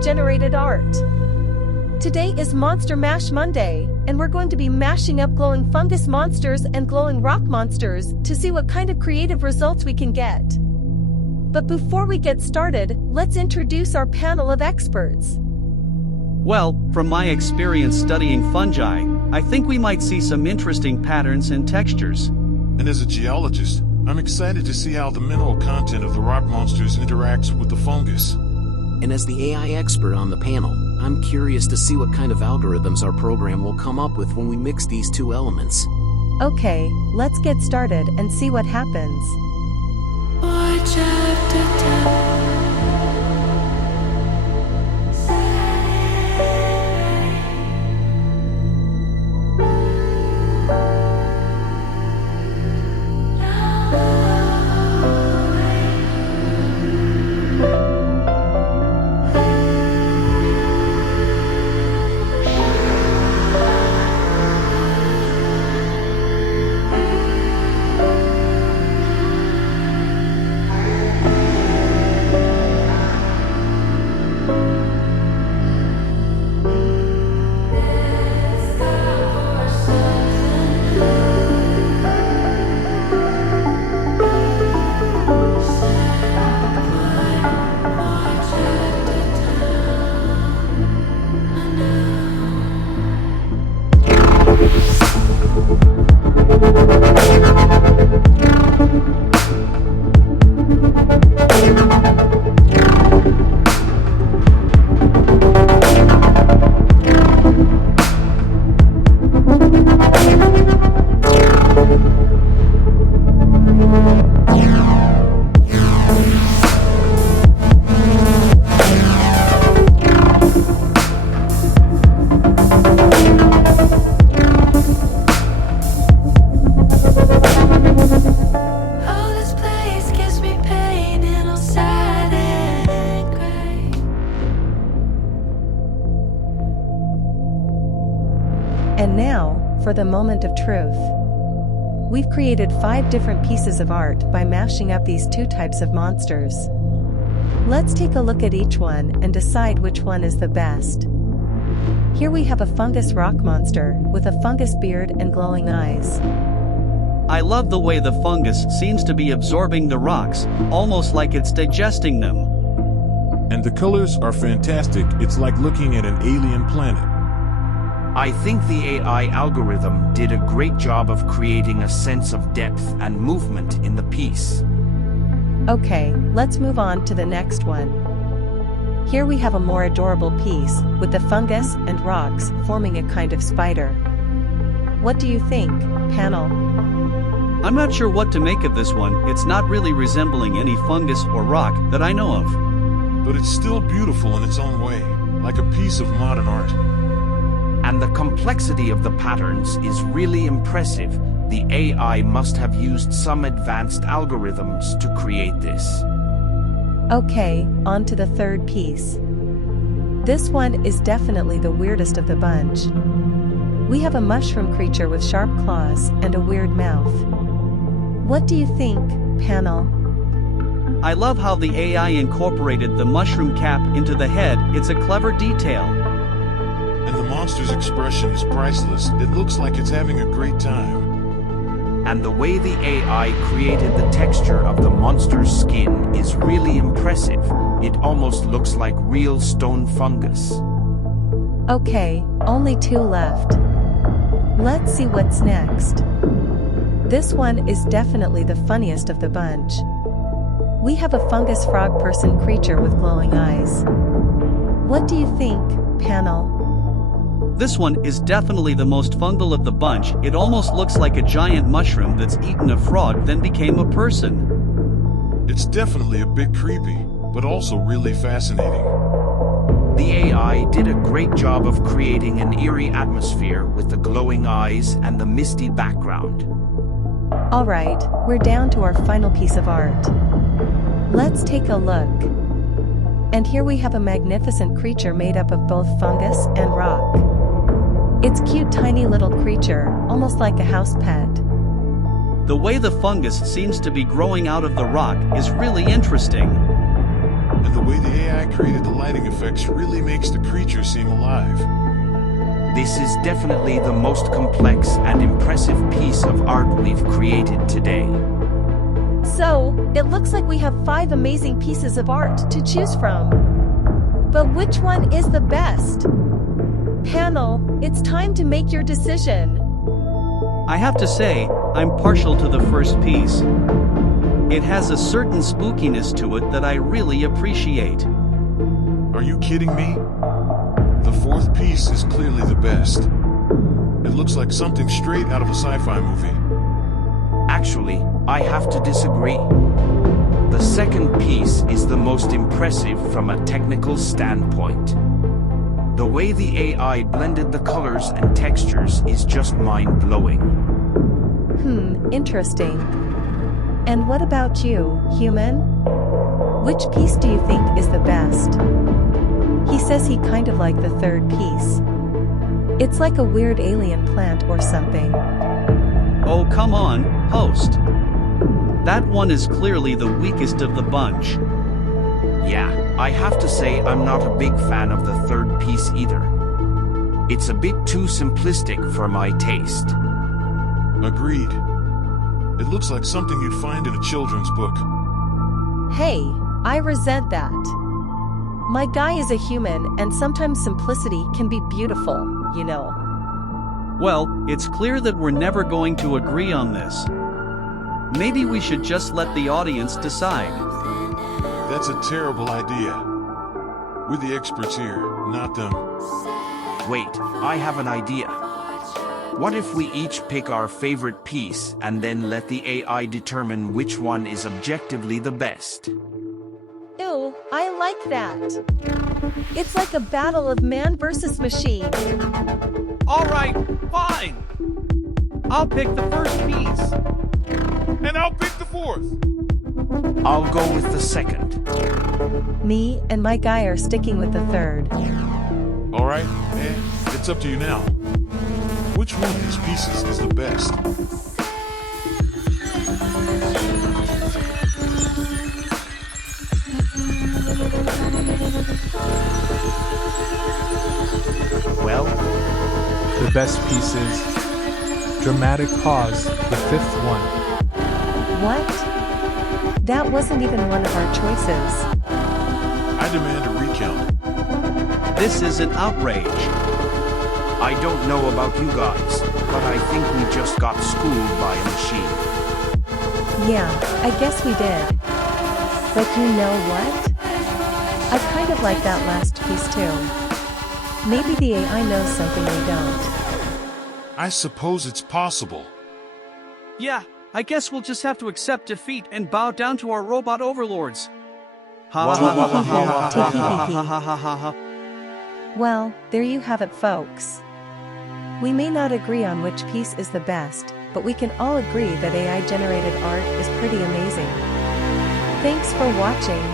AI-generated art. Today is Monster Mash Monday, and we're going to be mashing up glowing fungus monsters and glowing rock monsters to see what kind of creative results we can get. But before we get started, let's introduce our panel of experts. Well, from my experience studying fungi, I think we might see some interesting patterns and textures. And as a geologist, I'm excited to see how the mineral content of the rock monsters interacts with the fungus. And as the AI expert on the panel, I'm curious to see what kind of algorithms our program will come up with when we mix these two elements. Okay, let's get started and see what happens. And now, for the moment of truth. We've created 5 different pieces of art by mashing up these 2 types of monsters. Let's take a look at each one and decide which one is the best. Here we have a fungus rock monster with a fungus beard and glowing eyes. I love the way the fungus seems to be absorbing the rocks, almost like it's digesting them. And the colors are fantastic. It's like looking at an alien planet. I think the AI algorithm did a great job of creating a sense of depth and movement in the piece. Okay, let's move on to the next one. Here we have a more adorable piece, with the fungus and rocks forming a kind of spider. What do you think, panel? I'm not sure what to make of this one. It's not really resembling any fungus or rock that I know of. But it's still beautiful in its own way, like a piece of modern art. And the complexity of the patterns is really impressive. The AI must have used some advanced algorithms to create this. Okay, on to the third piece. This one is definitely the weirdest of the bunch. We have a mushroom creature with sharp claws and a weird mouth. What do you think, panel? I love how the AI incorporated the mushroom cap into the head. It's a clever detail. And the monster's expression is priceless. It looks like it's having a great time. And the way the AI created the texture of the monster's skin is really impressive. It almost looks like real stone fungus. Okay, only 2 left. Let's see what's next. This one is definitely the funniest of the bunch. We have a fungus frog person creature with glowing eyes. What do you think, panel? This one is definitely the most fungal of the bunch. It almost looks like a giant mushroom that's eaten a frog then became a person. It's definitely a bit creepy, but also really fascinating. The AI did a great job of creating an eerie atmosphere with the glowing eyes and the misty background. Alright, we're down to our final piece of art. Let's take a look. And here we have a magnificent creature made up of both fungus and rock. It's cute tiny little creature, almost like a house pet. The way the fungus seems to be growing out of the rock is really interesting. And the way the AI created the lighting effects really makes the creature seem alive. This is definitely the most complex and impressive piece of art we've created today. So, it looks like we have 5 amazing pieces of art to choose from. But which one is the best? Panel, it's time to make your decision. I have to say, I'm partial to the first piece. It has a certain spookiness to it that I really appreciate. Are you kidding me? The fourth piece is clearly the best. It looks like something straight out of a sci-fi movie. Actually, I have to disagree. The second piece is the most impressive from a technical standpoint. The way the AI blended the colors and textures is just mind-blowing. Interesting. And what about you, human? Which piece do you think is the best? He says he kind of liked the third piece. It's like a weird alien plant or something. Oh, come on, host. That one is clearly the weakest of the bunch. Yeah, I have to say I'm not a big fan of the third piece either. It's a bit too simplistic for my taste. Agreed. It looks like something you'd find in a children's book. Hey, I resent that. My guy is a human, and sometimes simplicity can be beautiful, you know. Well, it's clear that we're never going to agree on this. Maybe we should just let the audience decide. That's a terrible idea. We're the experts here, not them. Wait, I have an idea. What if we each pick our favorite piece and then let the AI determine which one is objectively the best? Ew, I like that. It's like a battle of man versus machine. All right, fine. I'll pick the first piece. And I'll pick the fourth. I'll go with the second. Me and my guy are sticking with the third. All right, it's up to you now. Which one of these pieces is the best? Well, The best piece is dramatic pause, the fifth one. What? That wasn't even one of our choices. I demand a recount. This is an outrage. I don't know about you guys, but I think we just got schooled by a machine. Yeah, I guess we did. But you know what? I kind of like that last piece too. Maybe the AI knows something we don't. I suppose it's possible. Yeah, I guess we'll just have to accept defeat and bow down to our robot overlords. Ha ha ha ha ha ha ha ha ha ha ha. Well, there you have it, folks. We may not agree on which piece is the best, but we can all agree that AI-generated art is pretty amazing. Thanks for watching.